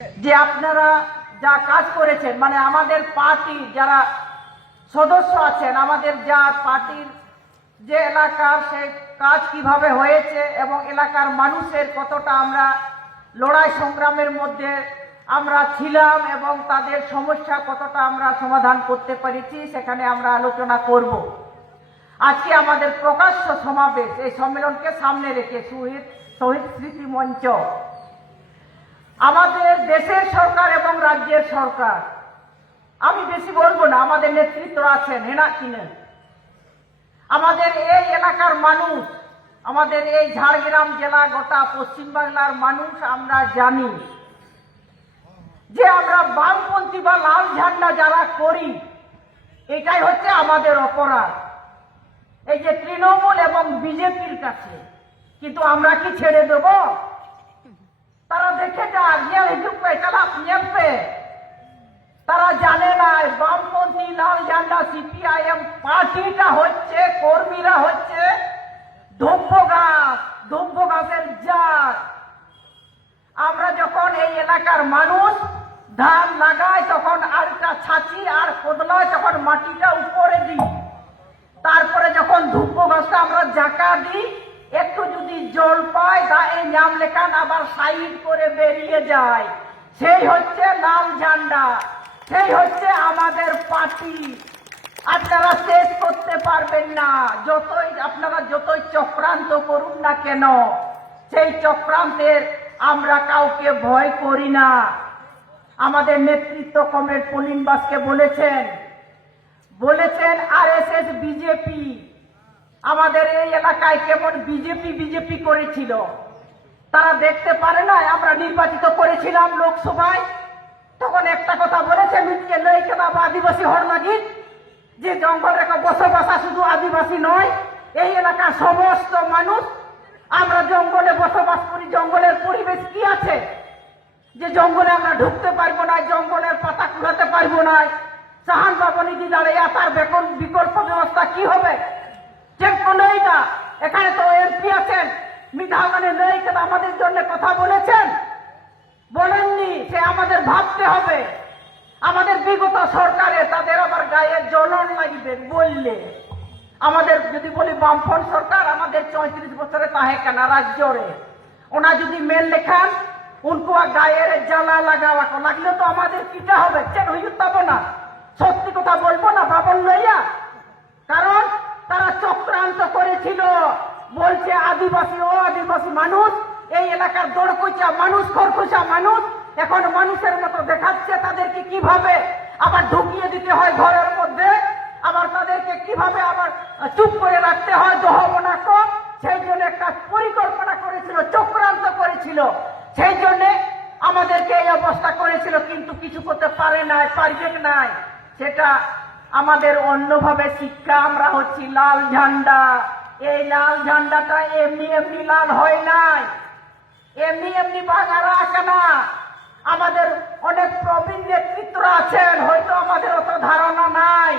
যে আপনারা যা কাজ করেছেন মানে আমাদের পার্টি যারা সদস্য আছেন, আমাদের যা পার্টির যে এলাকার সেই কাজ কীভাবে হয়েছে এবং এলাকার মানুষের কতটা আমরা লড়াই সংগ্রামের মধ্যে আমরা ছিলাম এবং তাদের সমস্যা কতটা আমরা সমাধান করতে পেরেছি, সেখানে আমরা আলোচনা করব। আজকে আমাদের প্রকাশ্য সমাবেশ এই সম্মেলনকে সামনে রেখে শহীদ শহীদ স্মৃতি মঞ্চ। আমাদের দেশের সরকার এবং রাজ্যের সরকার। আমি বেশি বলব না, আমাদের নেতৃত্ব আছেন হেনা কিনেন আমাদের এই এলাকার মানুষ, আমাদের এই ঝাড়গ্রাম জেলা, গোটা পশ্চিমবাংলার মানুষ আমরা জানি। যে আমরা বামপন্থী বা লাল ঝান্ডা যারা করি, এটাই হচ্ছে আমাদের অপরাধ। এই যে তৃণমূল এবং বিজেপির কাছে, কিন্তু আমরা কি ছেড়ে দেব? তারা দেখে যান ইয়ার হিজুপে কালাপ তারা জানে না, বামপন্থী লাল ঝান্ডা, সিপিআইএম পার্টিটা হচ্ছে, কর্মীরা হচ্ছে ধূম্ব গাছ, ধূম্ব গাছের জাত আমরা যখন এই এলাকার মানুষ, ধান লাগায় তখন আরটা ছাঁচি আর কোদলায় তখন মাটিটা উপরে দিই। তারপরে যখন ধূম্ব গাছটা আমরা জাকা দিই জল পায় গায়ে নাম লেখান, আবার সাইড করে বেরিয়ে যায়। সেই হচ্ছে লাল ঝান্ডা, সেই হচ্ছে আমাদের পার্টি। আপনারা শেষ করতে পারবেন না। যতই আপনারা যতই চক্রান্ত করুন না কেন, সেই চক্রান্তের আমরা কাউকে ভয় করি না। আমাদের নেতৃত্ব কমরেড পলিন বাসকে বলেছেন বলেছেন আরএসএস, বিজেপি আমাদের এই এলাকায় কেমন বিজেপি বিজেপি করেছিল? তারা দেখতে পারে না, আমরা নির্বাচিত করেছিলাম লোকসভায়। তখন একটা কথা বলেছে মিটিয়ে লই কেনা আদিবাসী হর লাগিন যে জঙ্গল রেখা বসবাসা শুধু আদিবাসী নয়, এই এলাকার সমস্ত মানুষ, আমরা জঙ্গলে বসবাস করি, জঙ্গলের পরিবেশ কি আছে? যে জঙ্গলে আমরা ঢুকতে পারব না, জঙ্গলের পাতা কুড়াতে পারব না। সাহান বাবু নিধি দাঁড়িয়ে তার বেকন বিকল্প ব্যবস্থা কি হবে? যে নেই এখানে তো এমপি আছেন মিধাগানে নেই কেন আমাদের জন্য কথা বলেছেন। বলেননি, সে আমাদের ভাবতে হবে। আমাদের বিগত সরকারে তাদের আবার গায়ে জ্বলন লাগবে বললে। আমাদের যদি বলি বামফ্রন্ট সরকার, আমাদের চৌত্রিশ বছরে তাহে কেনা রাজ্যরে ওনা যদি মেল লেখান উনকু গায়ের জ্বালা লাগাওয়া লাগলে তো আমাদের কিটা হবে? চেন হইতে না সত্যি কথা বলব না বাবন লইয়া? কারণ তারা চক্রান্ত করেছিল। বলছে, আদিবাসী, ও আদিবাসী মানুষ, এই এলাকার দড়কইচা মানুষ, খরখুচা মানুষ, এখন মানুষের মতো দেখাচ্ছে তাদেরকে কীভাবে আবার ঢুকিয়ে দিতে হয় ঘরের মধ্যে, আবার তাদেরকে কীভাবে আবার চুপ করে রাখতে হয়, দহমনা কম সেই জন্য একটা পরিকল্পনা করেছিল, চক্রান্ত করেছিল। সেই জন্য আমাদেরকে এই অবস্থা করেছিল, কিন্তু কিছু করতে পারে নাই, পারবে নাই। সেটা আমাদের অন্যভাবে শিক্ষা, আমরা হচ্ছি লাল ঝান্ডা। এই লাল ঝান্ডাটা এমনি এমনি লাল হয় নাই। এমনি এমনি বাঙারা আসে না। আমাদের অনেক প্রবীণ নেতৃত্বরা আছেন, হয়তো আমাদের অত ধারণা নাই।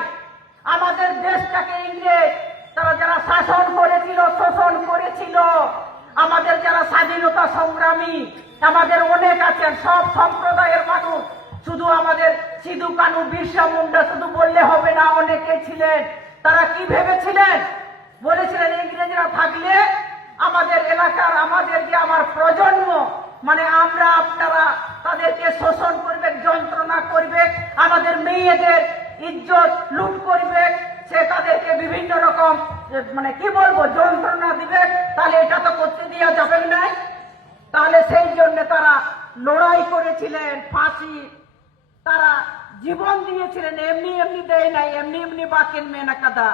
আমাদের দেশটাকে ইংরেজ, তারা যারা শাসন করেছিল, শোষণ করেছিল, আমাদের যারা স্বাধীনতা সংগ্রামী, আমাদের অনেক আছেন, সব সম্প্রদায়ের মানুষ। শুধু আমাদের সিধু কানু, বিরসা মুন্ডা শুধু বললে হবে না, অনেকে ছিলেন। তারা কি ভেবেছিলেন? বলেছিলেন, ইংরেজরা থাকলে আমাদের এলাকার, আমাদের যে আমার প্রজন্ম মানে আমরা আপনারা তাদেরকে শোষণ করবে, যন্ত্রণা করবে, আমাদের মেয়েদের ইজ্জত লুট করবে, সে তাদেরকে বিভিন্ন রকম মানে কি বলব, যন্ত্রণা দিবে, তাহলে এটা তো করতে দেওয়া যাবে না। তাহলে সেই জন্য তারা লড়াই করেছিলেন, ফাঁসি তারা জীবন দিয়েছিলেন, এমনি এমনি দেয় নাই, এমনি এমনি বাকেন মেনা কাদা।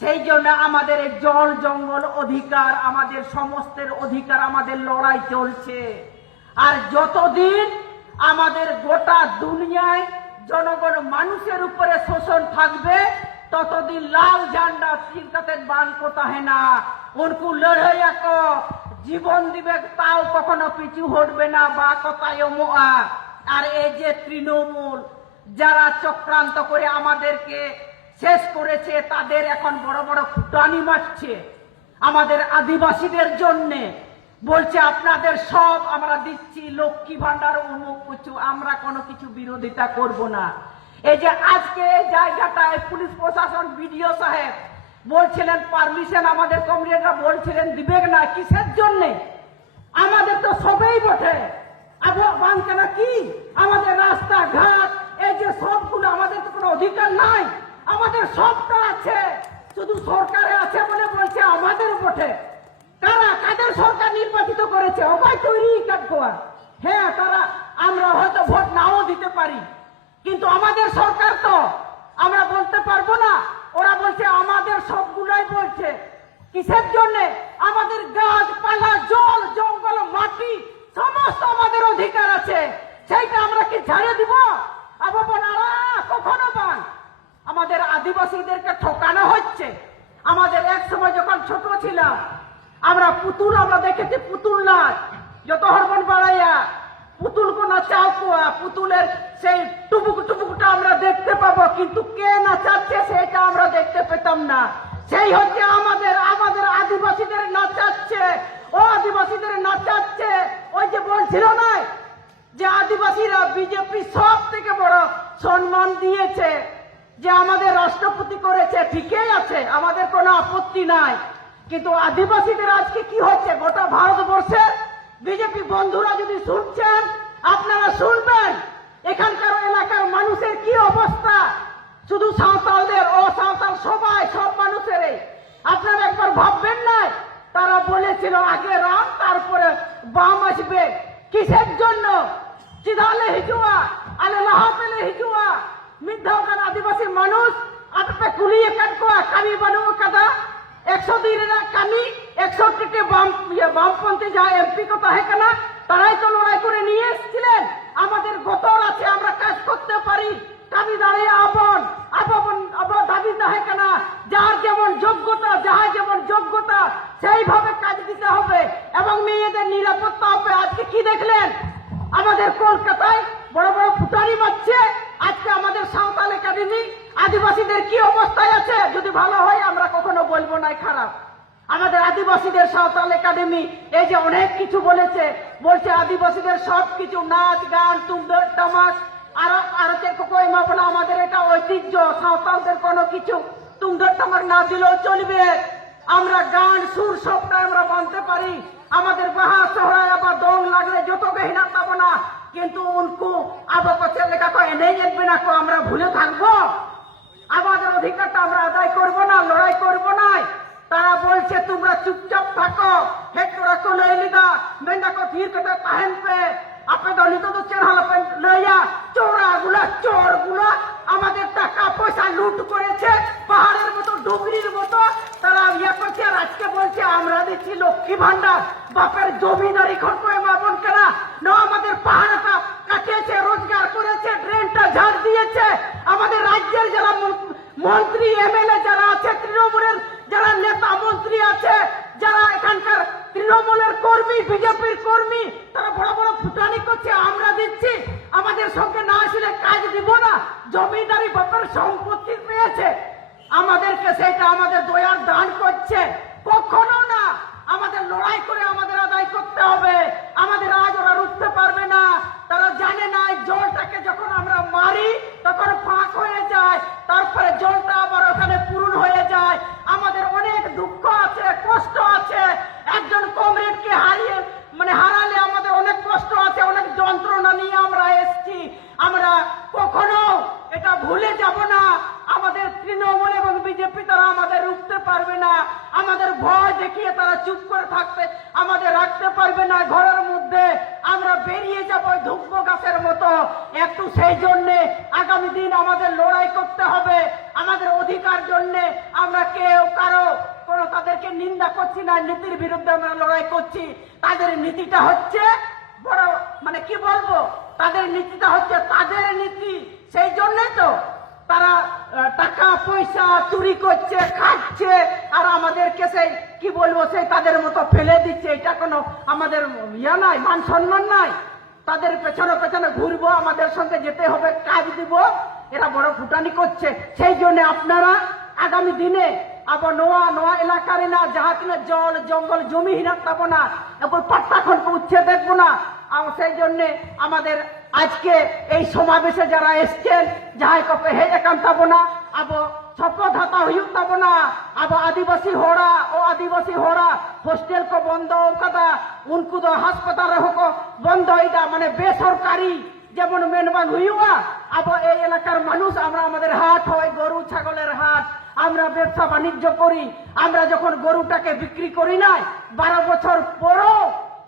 সেই জন্য আমাদের জল জঙ্গল অধিকার, আমাদের সমস্তের অধিকার আমাদের লড়াই চলছে। আর যতদিন আমাদের গোটা দুনিয়ায় জনগণ মানুষের উপরে শোষণ থাকবে, ততদিন লাল ঝান্ডা চিন্তাতে বান কোথায় না। উনকু লড়াই জীবন দিবে, তাও কখনো পিছু হটবে না, বা কোথায় মোয়া। আর এই যে তৃণমূল যারা চক্রান্ত করে আমাদেরকে শেষ করেছে, তাদের এখন বড় বড় ফুটানি মারছে। আমাদের আদিবাসীদের জন্যে বলছে, আপনাদের সব আমরা দিচ্ছি, লক্ষ্মী ভান্ডার অমুক কিছু, আমরা কোনো কিছু বিরোধিতা করব না। এই যে আজকে এই জায়গাটায় পুলিশ প্রশাসন, বিডিও সাহেব বলছিলেন, পারমিশন আমাদের কমরেডরা বলছিলেন দিবেক না, কিসের জন্যে? আমাদের তো সবেই বটে। বাংকানা কি? আমাদের রাস্তাঘাট, এই যে সবগুলো আমাদের তো কোনো অধিকার নাই। আমাদের সবটা আছে, শুধু সরকারে আছে বলে বলছে আমাদের বটে। কারা কাদের সরকার নির্বাচিত করেছে? অবাই তৈরি কাটকোয়া হ্যাঁ তারা, আমরা হয়তো ভোট নাও দিতে পারি। কিন্তু আমাদের সরকার তো, আমরা বলতে পারব না। ওরা বলছে আমাদের সবগুলাই বলছে। কিসের জন্য? আমাদের গাছপালা জল, জঙ্গল, মাটি সমস্ত আমাদের অধিকার আছে সেইটা আমরা কি ঝাড়ে দিব। আবার কখনো পান। আমাদের আদিবাসীদেরকে ঠকানো হচ্ছে। আমাদের এক সময় যখন ছোট ছিলাম, আমরা পুতুল আমরা দেখেছি, পুতুল নাচ যত হরমোন বাড়াইয়া পুতুল কো পুতুলের সেই টুপুক টুপুকটা আমরা দেখতে পাবো। কিন্তু কে নাচাচ্ছে সেটা আমরা দেখতে পেতাম না। সেই হচ্ছে আমাদের আমাদের আদিবাসীদের নাচাচ্ছে ও আদিবাসীদের নাচাচ্ছে ওই যে বলছিল না যে আদিবাসীরা বিজেপি সব থেকে বড় সম্মান দিয়েছে, যে আমাদের রাষ্ট্রপতি করেছে, ঠিকই আছে, আমাদের কোনো আপত্তি নাই। কিন্তু আদিবাসীদের আজকে কি হচ্ছে? গোটা ভারতবর্ষে বিজেপি বন্ধুরা যদি শুনছেন, আপনারা শুনবেন, এখানকার এলাকার মানুষের কি অবস্থা? শুধু সাঁওতালদের ও সাঁওতাল সবাই, সব মানুষেরই। আপনারা একবার ভাববেন না, তারা বলেছিল, আগে রাম, তারপরে বাম আসবে। কিসের জন্য? চিধালে হিজুয়া আলে লাহাতেলে হিজুয়া। মিথ্যাওকার আদিবাসী মানুষ আপে কুলিয়ে কাটকোয়া কামি বানুয়া কাদা। একশো দিনের কামি একশো টিকে বাম ইয়ে, বামপন্থী যা এমপি কত হয় কেনা তারাই তো লড়াই করে নিয়ে এসেছিলেন। আমাদের গতর আছে আমরা কাজ করতে পারি। কামি দাঁড়িয়ে আপন আপন আবার দাবি তাহে কেনা। যার যেমন যোগ্যতা যাহার যেমন যোগ্যতা সেইভাবে কাজ দিতে হবে। এবং মেয়েদের নিরাপত্তা হবে। আজকে কি দেখলেন? আমাদের কলকাতায় বড় বড় ফুটারি মারছে আজকে আমাদের সাঁওতাল একাডেমি, আদিবাসীদের কি অবস্থায় আছে? যদি ভালো হয়, আমরা কখনো বলব না খারাপ। আমাদের আদিবাসীদের সাঁওতাল একাডেমি, এই যে অনেক কিছু বলেছে। বলছে আদিবাসীদের সব কিছু নাচ, গান, তুমদর তামাক আরও আরও কই মাপনা আমাদের এটা ঐতিহ্য, সাঁওতালদের কোনো কিছু, তুমদর তামাক না দিলেও চলবে। আমরা গান, সুর সবটা আমরা বানতে পারি। আমাদের বাহা সোহরায় আবার দং লাগলে যত গহিনা পাবো না। কিন্তু উনকু আবার পথের লেখা তো এনেই দেখবে না কো, আমরা ভুলে থাকব। আমাদের অধিকারটা আমরা আদায় করব না, লড়াই করব না। তারা বলছে, তোমরা চুপচাপ থাকো। হেটরা কো লই লিদা মেন্ডা কো ফির কতে তাহেন পে। আপে দলিত তো চেহারা পে জমিদারি খরকয়ে মাবন কেনা না আমাদের পাহাড়টা কাটিয়েছে, রোজগার করেছে, ড্রেনটা ঝাড় দিয়েছে। আমাদের রাজ্যের যারা মন- মন্ত্রী, এমএলএ যারা আছে, তৃণমূলের যারা নেতা মন্ত্রী আছে, যারা এখানকার তৃণমূলের কর্মী, বিজেপির কর্মী, তারা বড় বড় ফুটানি করছে, আমরা দিচ্ছি। আমাদের সঙ্গে না আসলে কাজ দিব না। জমিদারি বাপের সম্পত্তি পেয়েছে। আমাদেরকে সেটা আমাদের দয়ার দান করছে। কখনো না আমাদের লড়াই করে আমাদের করতে হবে। আমাদের আজ ওরা রুখতে পারবে না। তারা জানে না এই জলটাকে যখন আমরা মারি তখন ফাঁক হয়ে যায় তারপরে জলটা আবার ওখানে পূরণ হয়ে যায় আমাদের অনেক দুঃখ আছে কষ্ট আছে একজন কমরেডকে হারিয়ে মানে হারালে আমাদের অনেক কষ্ট আছে অনেক যন্ত্রণা নিয়ে আমরা এসছি আমরা কখনো এটা ভুলে যাব না আমাদের তৃণমূল এবং বিজেপি তারা আমাদের রুখতে পারবে না আমাদের ভয় দেখিয়ে তারা চুপ করে থাকতে আমাদের রাখতে পারবে না ঘরের মধ্যে। আমরা বেরিয়ে যাব ধূপ গাছের মতো। একটু সেই জন্যে আগামী দিন আমাদের লড়াই করতে হবে। আমাদের অধিকার জন্যে আমরা কেউ কারও, কোনো তাদেরকে নিন্দা করছি না, নীতির বিরুদ্ধে আমরা লড়াই করছি। তাদের নীতিটা হচ্ছে বড় মানে কি বলব? তাদের নীতিটা হচ্ছে তাদের নীতি, সেই জন্যই তো তারা টাকা পয়সা চুরি করছে, খাচ্ছে, আর আমাদেরকে সেই কি বলব সেই তাদের মতো ফেলে দিচ্ছে, এটা কোনো আমাদের ইয়া নাই মান সম্মান নাই। তাদের পেছনে পেছনে ঘুরবো, আমাদের সঙ্গে যেতে হবে, কাজ দিব। এরা বড় ফুটানি করছে। সেই জন্য আপনারা আগামী দিনে আবার নোয়া নোয়া এলাকার না, যাহা কিনা জল, জঙ্গল, জমি হিনা পাবো না এখন পাত্তাখনকে উচ্ছে দেখব না। সেই জন্যে আমাদের আজকে এই সমাবেশে যারা এসছেন, যাহাই কপে হেজে কান্তাবো না। আবার শপথ ᱦᱩᱭᱩᱜ ᱛᱟᱵᱚᱱᱟ ᱟᱵᱚ ᱟᱹᱫᱤᱵᱟᱹᱥᱤ ᱦᱚᱲᱟᱜ ᱚ ᱟᱹᱫᱤᱵᱟᱹᱥᱤ ᱦᱚᱲᱟᱜ ᱦᱳᱥᱴᱮᱞ ᱠᱚ ᱵᱚᱱᱫᱚ ᱟᱠᱟᱫᱟ ᱩᱱᱠᱩ ᱫᱚ ᱦᱟᱥᱯᱟᱛᱟᱞ ᱨᱮᱦᱚᱸ ᱠᱚ ᱵᱚᱱᱫᱚᱭᱮᱫᱟ ᱢᱟᱱᱮ ᱵᱮᱥᱚᱨᱠᱟᱨᱤ যেমন মেনবান হুইয়া আবার এই এলাকার মানুষ, আমরা আমাদের হাট হয় গরু, ছাগলের হাট আমরা ব্যবসা বাণিজ্য করি, আমরা যখন গরুটাকে বিক্রি করি নাই, বারো বছর পরও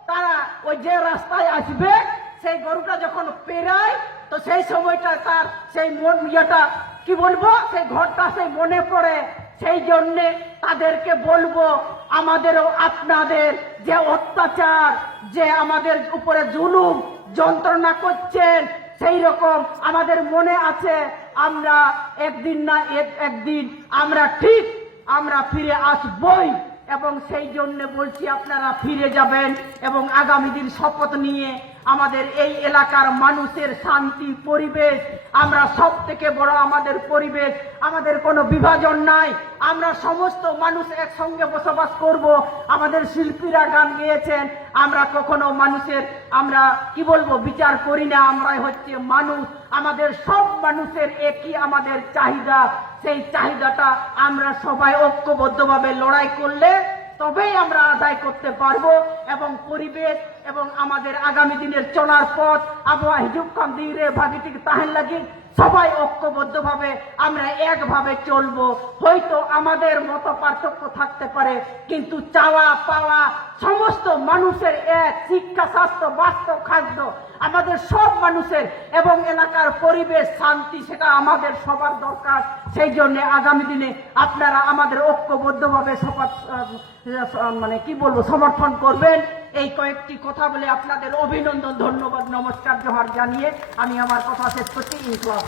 তারা ওই যে রাস্তায় আসবে, সেই গরুটা যখন পেরায়, তো সেই সময়টা তার সেই মন ইয়েটা কি বলব? সেই ঘরটা সেই মনে পড়ে। সেই জন্যে তাদেরকে বলব, আমাদেরও আপনাদের যে অত্যাচার, যে আমাদের উপরে জুলুম, যন্ত্রণা করছেন, সেই রকম আমাদের মনে আছে। আমরা একদিন না এক- একদিন আমরা ঠিক আমরা ফিরে আসবই। এবং সেই জন্য বলছি আপনারা ফিরে যাবেন এবং আগামী দিন শপথ নিয়ে আমাদের এই এলাকার মানুষের শান্তি, পরিবেশ, আমরা সব থেকে বড় আমাদের পরিবেশ, আমাদের কোনো বিভাজন নাই। আমরা সমস্ত মানুষ একসঙ্গে বসবাস করব। আমাদের শিল্পীরা গান গেয়েছেন। আমরা কখনো মানুষের, আমরা কি বলব, বিচার করি না। আমরাই হচ্ছে মানুষ। আমাদের সব মানুষের একই আমাদের চাহিদা। সেই চাহিদাটা আমরা সবাই ঐক্যবদ্ধভাবে লড়াই করলে তবেই আমরা আদায় করতে পারব এবং পরিবেশ এবং আমাদের আগামী দিনের চলার পথ, আবহাওয়া কাম দিয়ে ভাগিটিক তাহেন লাগি। সবাই ঐক্যবদ্ধভাবে আমরা একভাবে চলবো। হয়তো আমাদের মত পার্থক্য থাকতে পারে কিন্তু চাওয়া পাওয়া সমস্ত মানুষের এক শিক্ষা স্বাস্থ্য বাস্তব খাদ্য আমাদের সব মানুষের এবং এলাকার পরিবেশ শান্তি সেটা আমাদের সবার দরকার। সেই জন্য আগামী দিনে আপনারা আমাদের ঐক্যবদ্ধভাবে আহ, মানে কি বলব সমর্থন করবেন। এই কয়েকটি কথা বলে আপনাদের অভিনন্দন, ধন্যবাদ, নমস্কার, জোহার জানিয়ে আমি আমার কথা শেষ করছি। ইনকলাব